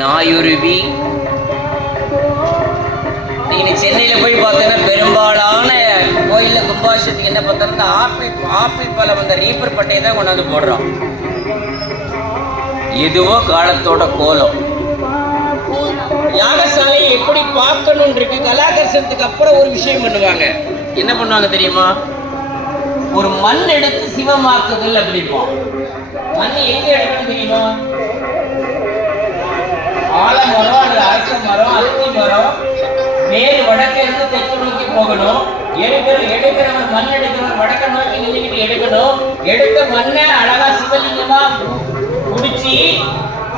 நாயுருவி. நீங்க சென்னையில போய் பார்த்தீங்கன்னா பெரும்பாலான கோயிலில் கும்பாஷத்துக்கு என்ன பார்த்தோம்னா ஆப்பிள் ஆப்பிள் பழம் அந்த ரீப்பர் பட்டையை தான் கொண்டாந்து போடுறோம் இதுவோ காலத்தோட கோலம். யாகசாலையை எப்படி பார்க்கணும் இருக்கு கலாகர்ஷனத்துக்கு அப்புறம் ஒரு விஷயம் பண்ணுவாங்க. என்ன பண்ணுவாங்க தெரியுமா? ஒரு மண் எடுத்து சிவமாக்குதல் அப்படிப்போம் மண் எங்க எடுக்கணும் தெரியுமா? வேறு வடக்கே இருந்து தெற்கு நோக்கி போகணும். எடுக்கிற எடுக்கிறவர் மண் எடுக்கிறவர் வடக்க நோக்கி நின்றுக்கிட்டு எடுக்கணும். எடுத்த மண்ணை அழகா சிவலிங்கமா குடிச்சு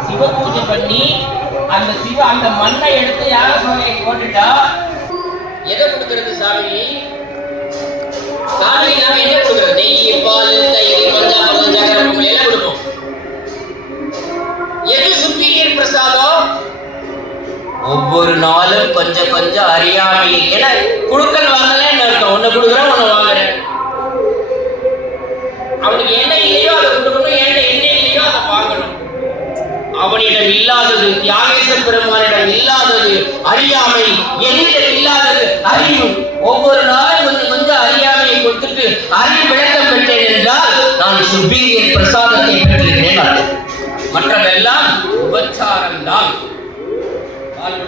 சிவ பூஜை பண்ணி அந்த சிவ அந்த மண்ணை எடுத்து யாக சோலையை போட்டுட்டா? எதை கொடுக்கறது சாமி? ஒவ்வொரு நாளும் கொஞ்சம் கொஞ்சம் அறியாமை ஏன்னா குழுக்கள் வாங்கல என்ன அர்த்தம் கொடுக்குறேன் ஒன்னு வாங்குறேன். அவனுக்கு என்ன இல்லையோ அதை கொடுக்கணும் என்ன என்ன இல்லையோ அதை வாங்கணும் அவனிடம் இல்லாதது தியாகேச பெருமானிடம் இல்லாதது அறியாமை என்னிடம் இல்லாதது அறிவு. ஒவ்வொரு நாளும் கொஞ்சம் கொஞ்சம் அறியாமையை கொடுத்துட்டு அறிவு விளக்கம் பெற்றேன் என்றால் நான் சுபீரியர் பிரசாதத்தை பெற்றிருக்கிறேன். மற்றதெல்லாம் உபச்சாரம் தான் நாலு